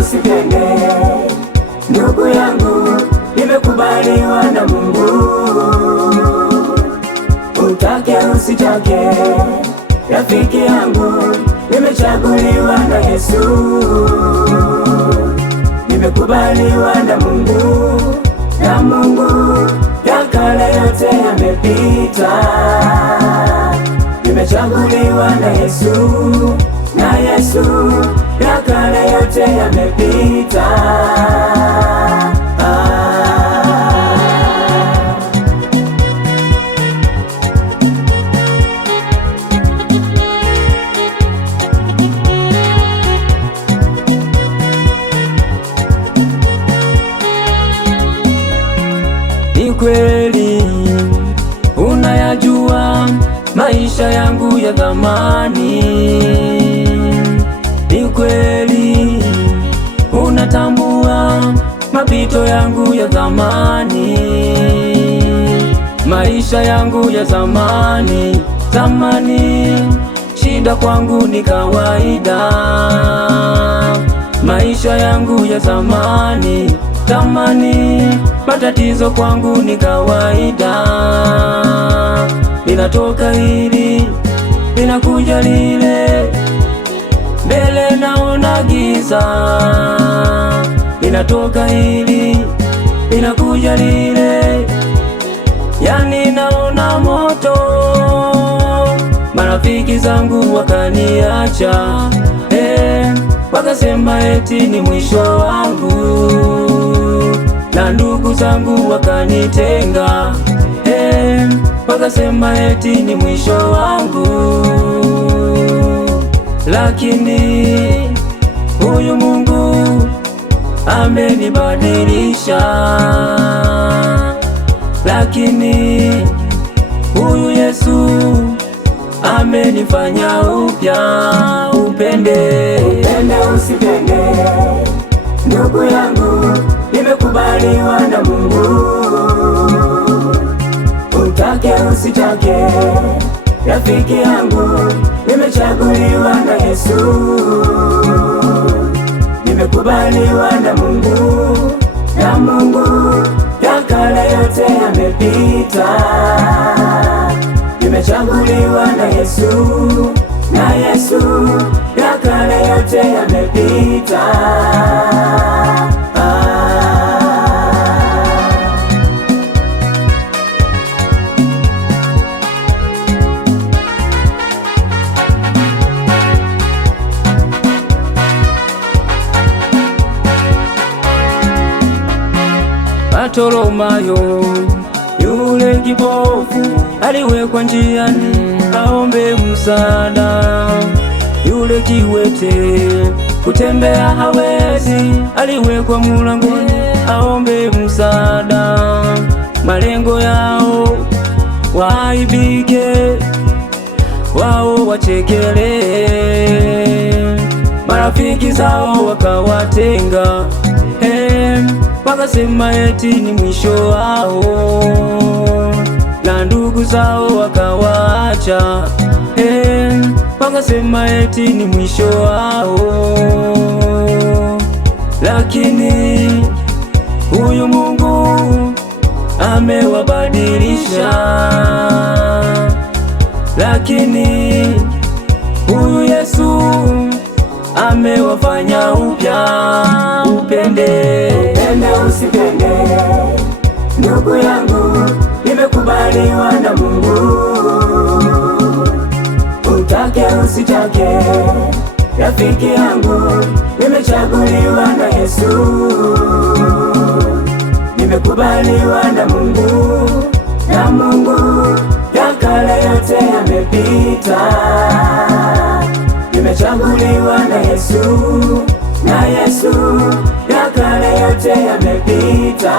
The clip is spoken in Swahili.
usipende, ndugu yangu, nimekubaliwa na Mungu. Utake usitake, rafiki yangu, nimechaguliwa na Yesu. Nimekubaliwa na Mungu, na Mungu, ya kale yote yamepita. Nimechaguliwa na Yesu, na Yesu, ya kale yote yamepita. Ni kweli unayajua maisha yangu ya zamani. Ni kweli unatambua mapito yangu ya zamani. Maisha yangu ya zamani, shida kwangu ni kawaida. Maisha yangu ya zamani, matatizo kwangu ni kawaida. Linatoka hili, linakuja lile, mbele naona giza. Linatoka hili, linakuja lile, yani naona moto. Marafiki zangu wakaniacha, wakasema eti ni mwisho wangu, na ndugu zangu wakanitenga, wakasema eti ni mwisho wangu. Lakini huyu Mungu amenibadilisha, lakini huyu Yesu amenifanya upya. Upende usipende, ndugu yangu, nimekubaliwa na Mungu. Utake usitake, rafiki yangu, nimechaguliwa na Yesu. Nimekubaliwa na Mungu, na Mungu, ya kale yote yamepita. Nimechaguliwa na Yesu, na Yesu, ya kale yote yamepita. Bartimayo yule kipofu aliwekwa njiani aombe msaada. Yule kiwete kutembea hawezi aliwekwa mulangoni aombe msaada. Malengo yao waibike, wao wachekele, marafiki zao wakawatenga, wakasema eti ni mwisho wao, na ndugu zao wakawaacha, wakasema eti ni mwisho wao. Lakini huyu Mungu amewabadilisha, lakini huyu Yesu amewafanya upya. Upende usipende, ndugu yangu, nimekubaliwa na Mungu. Utake usitake, rafiki yangu, nimechaguliwa na Yesu. Nimekubaliwa na Mungu, na Mungu, ya kale yote yamepita. Nimechaguliwa na Yesu, na Yesu, ya kale yote yamepita.